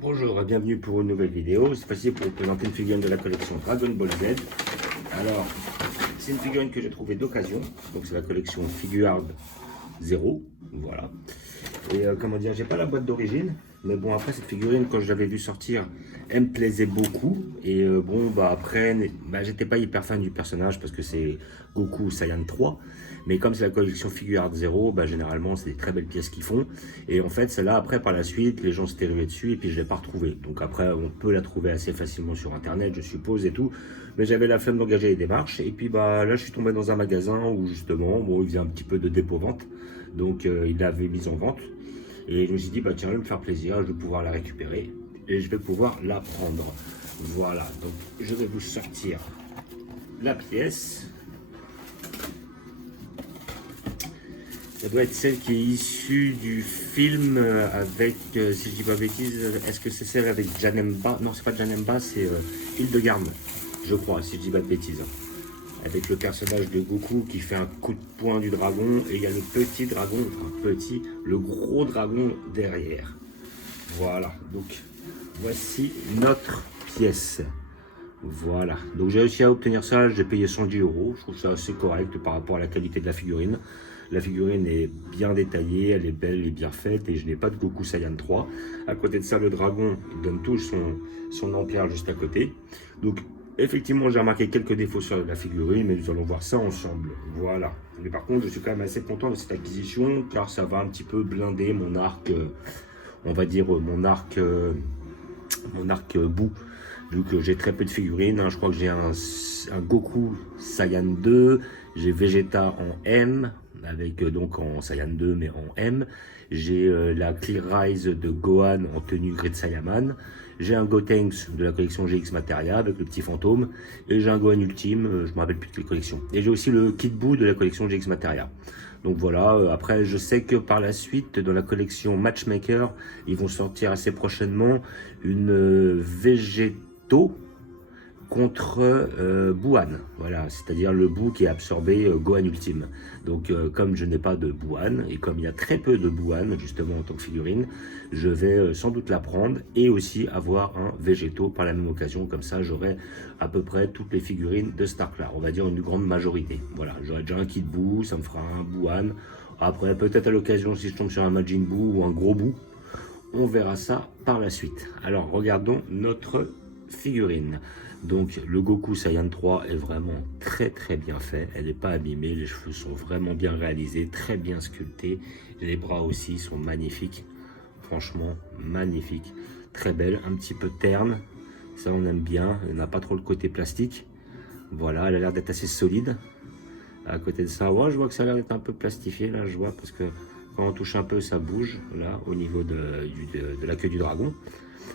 Bonjour et bienvenue pour une nouvelle vidéo. Cette fois-ci pour vous présenter une figurine de la collection Dragon Ball Z. Alors, c'est une figurine que j'ai trouvée d'occasion. Donc c'est la collection Figuard 0. Voilà. Et comment dire, j'ai pas la boîte d'origine. Mais bon, après cette figurine, quand je l'avais vue sortir, elle me plaisait beaucoup. Et bon, bah après, j'étais pas hyper fan du personnage parce que c'est Goku Saiyan 3. Mais comme c'est la collection Figuard 0, bah, généralement c'est des très belles pièces qu'ils font. Et en fait, celle-là, après, par la suite, les gens s'étaient rués dessus et puis je l'ai pas retrouvée. Donc après, on peut la trouver assez facilement sur internet, je suppose, et tout. Mais j'avais la flemme d'engager les démarches. Et puis bah là, je suis tombé dans un magasin où justement, bon, il faisait un petit peu de dépôt-vente. Donc il l'avait mise en vente. Et je me suis dit, bah tiens, je vais me faire plaisir, je vais pouvoir la récupérer et je vais pouvoir la prendre. Voilà, donc je vais vous sortir la pièce. Ça doit être celle qui est issue du film avec, si je dis pas de bêtises, est-ce que c'est celle avec Janemba? Non, c'est pas Janemba, c'est Hildegarde, je crois, si je dis pas de bêtises. Avec le personnage de Goku qui fait un coup de poing du dragon et il y a le petit dragon, enfin petit, le gros dragon derrière. Voilà, donc voici notre pièce. Voilà, donc j'ai réussi à obtenir ça, j'ai payé 110 €, je trouve ça assez correct par rapport à la qualité de la figurine. La figurine est bien détaillée, elle est belle et bien faite et je n'ai pas de Goku Saiyan 3. À côté de ça, le dragon, il donne tout son empire juste à côté. Donc effectivement, j'ai remarqué quelques défauts sur la figurine, mais nous allons voir ça ensemble. Voilà. Mais par contre, je suis quand même assez content de cette acquisition, car ça va un petit peu blinder mon arc, on va dire mon arc bout. Vu que j'ai très peu de figurines, hein. Je crois que j'ai un Goku Saiyan 2, j'ai Vegeta en M, avec donc en Saiyan 2 mais en M. J'ai la Clear Rise de Gohan en tenue Great Saiyaman. J'ai un Gotenks de la collection GX Materia avec le petit fantôme. Et j'ai un Gohan Ultime, je me rappelle plus de quelle collection. Et j'ai aussi le Kid Buu de la collection GX Materia. Donc voilà, après je sais que par la suite, dans la collection Matchmaker, ils vont sortir assez prochainement une Végéto contre Buan, voilà, c'est-à-dire le Buu qui a absorbé Gohan Ultime. Donc comme je n'ai pas de Buan, et comme il y a très peu de Buan justement en tant que figurine, je vais sans doute la prendre et aussi avoir un Végéto par la même occasion, comme ça j'aurai à peu près toutes les figurines de Star Starklar, on va dire une grande majorité. Voilà, j'aurai déjà un Kid Buu, ça me fera un Buan, après peut-être à l'occasion si je tombe sur un Majin Buu ou un gros Buu, on verra ça par la suite. Alors regardons notre figurine. Donc le Goku Saiyan 3 est vraiment très bien fait, elle n'est pas abîmée, les cheveux sont vraiment bien réalisés, très bien sculptés, les bras aussi sont magnifiques, franchement magnifiques, très belle, un petit peu terne, ça on aime bien, elle n'a pas trop le côté plastique, voilà, elle a l'air d'être assez solide. À côté de ça, ouais, je vois que ça a l'air d'être un peu plastifié, là je vois, parce que quand on touche un peu ça bouge, là au niveau de la queue du dragon.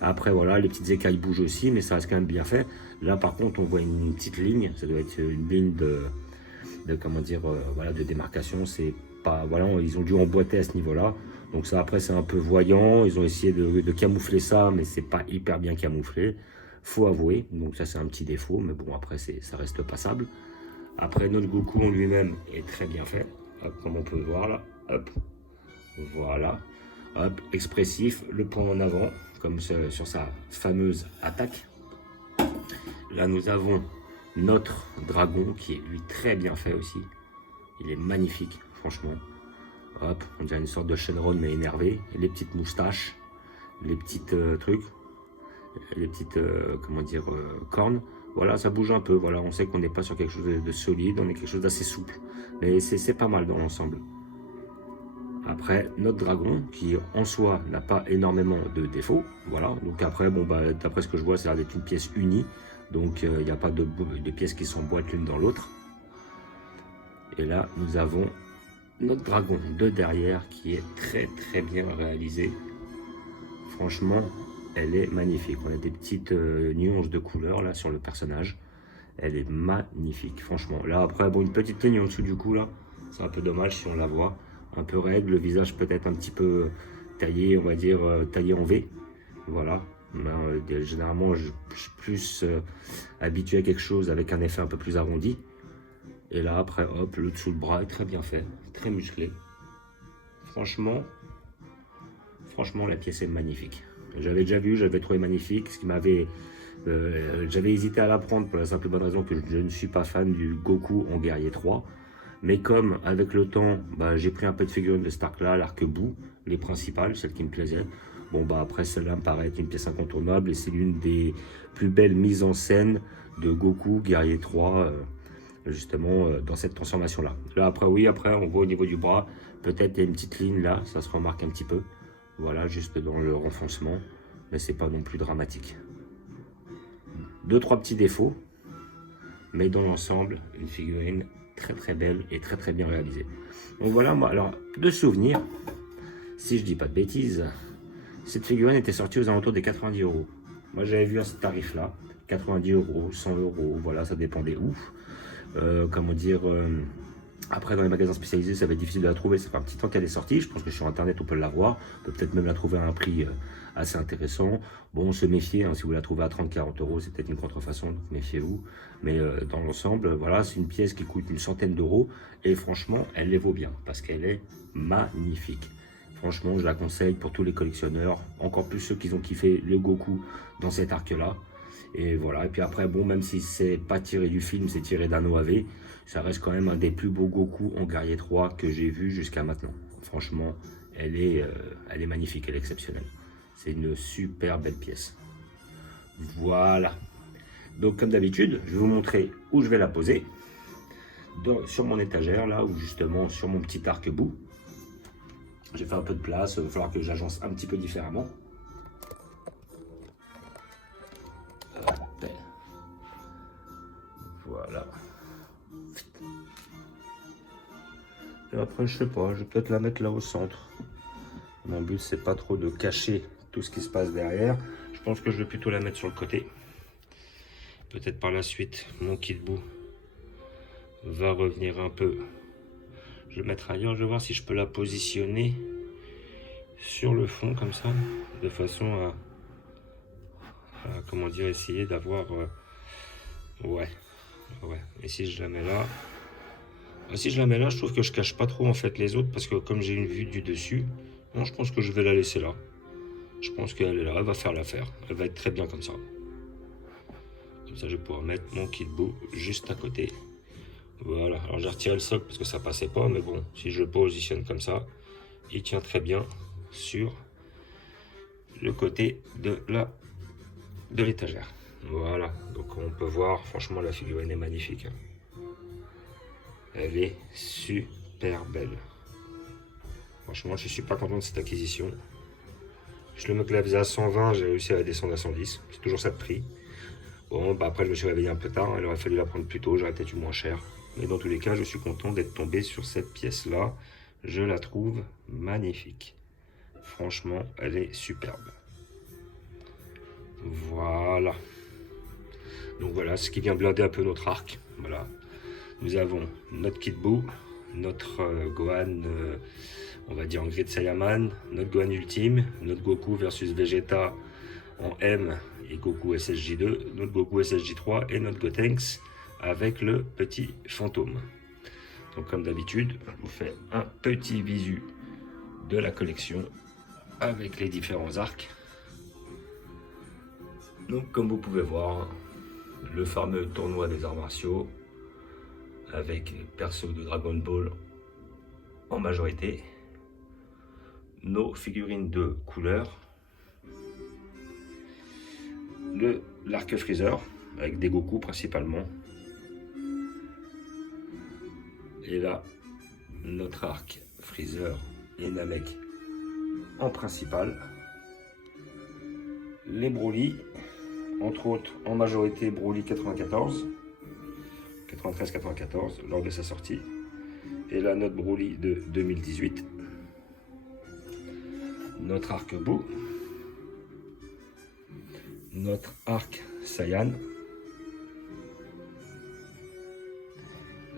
Après voilà, les petites écailles bougent aussi, mais ça reste quand même bien fait. Là par contre on voit une petite ligne, ça doit être une ligne de comment dire, voilà, de démarcation. C'est pas, voilà, ils ont dû emboîter à ce niveau-là. Donc ça après c'est un peu voyant, ils ont essayé de camoufler ça, mais c'est pas hyper bien camouflé, faut avouer. Donc ça c'est un petit défaut, mais bon après ça reste passable. Après notre Goku en lui-même est très bien fait, hop, comme on peut le voir là, hop, voilà, hop, expressif, le point en avant, comme sur sa fameuse attaque. Là, nous avons notre dragon qui est lui très bien fait aussi. Il est magnifique, franchement. Hop, on dirait une sorte de Shenron mais énervé. Les petites moustaches, les petites trucs, les petites, comment dire, cornes. Voilà, ça bouge un peu. Voilà, on sait qu'on n'est pas sur quelque chose de solide, on est quelque chose d'assez souple. Mais c'est pas mal dans l'ensemble. Après, notre dragon, qui en soi n'a pas énormément de défauts, voilà. Donc après, bon, bah, d'après ce que je vois, ça a l'air d'être une pièce unie. Donc il n'y a pas de pièces qui s'emboîtent l'une dans l'autre. Et là, nous avons notre dragon de derrière qui est très bien réalisé. Franchement, elle est magnifique. On a des petites nuances de couleurs là sur le personnage. Elle est magnifique, franchement. Là, après, bon, une petite ligne en dessous du cou, là. C'est un peu dommage si on la voit. Un peu raide, le visage peut-être un petit peu taillé, on va dire, taillé en V. Voilà. Ben, généralement, je suis plus habitué à quelque chose avec un effet un peu plus arrondi. Et là, après, hop, le dessous de bras est très bien fait, très musclé. Franchement, la pièce est magnifique. J'avais déjà vu, j'avais trouvé magnifique, ce qui m'avait... j'avais hésité à la prendre pour la simple et bonne raison que je ne suis pas fan du Goku en Guerrier 3. Mais comme avec le temps, bah, j'ai pris un peu de figurines de Stark là, l'arc-bout, les principales, celles qui me plaisaient. Bon bah après celle-là me paraît être une pièce incontournable et c'est l'une des plus belles mises en scène de Goku Guerrier 3 justement dans cette transformation là. Là après oui, après on voit au niveau du bras, peut-être il y a une petite ligne là, ça se remarque un petit peu. Voilà, juste dans le renfoncement, mais c'est pas non plus dramatique. Deux, trois petits défauts, mais dans l'ensemble, une figurine très très belle et très très bien réalisée. Donc voilà, moi, alors, de souvenirs, si je dis pas de bêtises, cette figurine était sortie aux alentours des 90 euros. Moi j'avais vu à ce tarif là, 90 euros, 100 euros, voilà, ça dépendait où. Comment dire, après dans les magasins spécialisés ça va être difficile de la trouver, ça fait un petit temps qu'elle est sortie, je pense que sur internet on peut la voir, on peut peut-être même la trouver à un prix assez intéressant. Bon, se méfier, hein, si vous la trouvez à 30-40 euros, c'est peut-être une contrefaçon, donc méfiez-vous. Mais dans l'ensemble, voilà, c'est une pièce qui coûte une centaine d'euros, et franchement, elle les vaut bien, parce qu'elle est magnifique. Franchement, je la conseille pour tous les collectionneurs, encore plus ceux qui ont kiffé le Goku dans cet arc-là. Et voilà, et puis après, bon, même si c'est pas tiré du film, c'est tiré d'un OAV, ça reste quand même un des plus beaux Goku en Guerrier 3 que j'ai vu jusqu'à maintenant. Franchement, elle est magnifique, elle est exceptionnelle. C'est une super belle pièce. Voilà. Donc comme d'habitude, je vais vous montrer où je vais la poser. Sur mon étagère, là, ou justement sur mon petit arc-bout. J'ai fait un peu de place, il va falloir que j'agence un petit peu différemment. Voilà. Et après, je sais pas, je vais peut-être la mettre là au centre. Mon but, c'est pas trop de cacher tout ce qui se passe derrière. Je pense que je vais plutôt la mettre sur le côté. Peut-être par la suite, mon kit bout va revenir un peu. Je vais le mettre ailleurs. Je vais voir si je peux la positionner sur le fond comme ça, de façon à comment dire, essayer d'avoir... ouais. Et si je la mets là... Si je la mets là, je trouve que je cache pas trop en fait les autres, parce que comme j'ai une vue du dessus, non, je pense que je vais la laisser là. Je pense qu'elle est là, elle va faire l'affaire. Elle va être très bien comme ça. Comme ça, je vais pouvoir mettre mon kit bout juste à côté. Voilà. Alors, j'ai retiré le socle parce que ça passait pas, mais bon, si je le positionne comme ça, il tient très bien sur le côté de l'étagère. Voilà. Donc, on peut voir, franchement, la figurine est magnifique. Elle est super belle. Franchement, je suis pas content de cette acquisition. Je le me la faisais à 120, j'ai réussi à la descendre à 110. C'est toujours ça de prix. Bon, bah après, je me suis réveillé un peu tard. Il aurait fallu la prendre plus tôt. J'aurais peut-être eu moins cher. Mais dans tous les cas, je suis content d'être tombé sur cette pièce-là. Je la trouve magnifique. Franchement, elle est superbe. Voilà. Donc voilà, ce qui vient blinder un peu notre arc. Voilà. Nous avons notre Kid Buu, notre Gohan, on va dire en Great Saiyaman, notre Gohan Ultime, notre Goku versus Vegeta en M et Goku SSJ2, notre Goku SSJ3 et notre Gotenks avec le petit fantôme. Donc comme d'habitude, je vous fais un petit visu de la collection avec les différents arcs. Donc comme vous pouvez voir, le fameux tournoi des arts martiaux avec perso de Dragon Ball en majorité, nos figurines de couleur, l'arc Freezer avec des Goku principalement, et là notre arc Freezer et Namek en principal, les Broly, entre autres en majorité Broly 93-94 lors de sa sortie, et là notre Broly de 2018, notre arc Buu, notre arc Saiyan,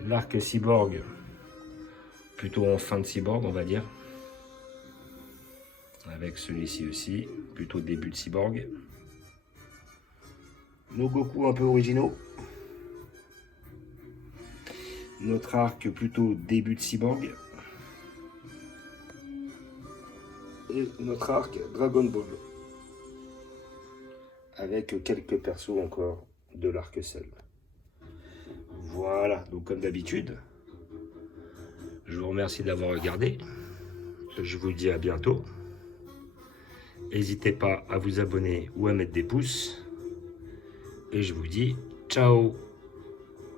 l'arc Cyborg plutôt en fin de Cyborg on va dire, avec celui-ci aussi plutôt début de Cyborg, nos Goku un peu originaux, notre arc plutôt début de Cyborg et notre arc Dragon Ball. avec quelques persos encore de l'Arc-Seul. Voilà, donc comme d'habitude, je vous remercie d'avoir regardé. Je vous dis à bientôt. N'hésitez pas à vous abonner ou à mettre des pouces. Et je vous dis ciao!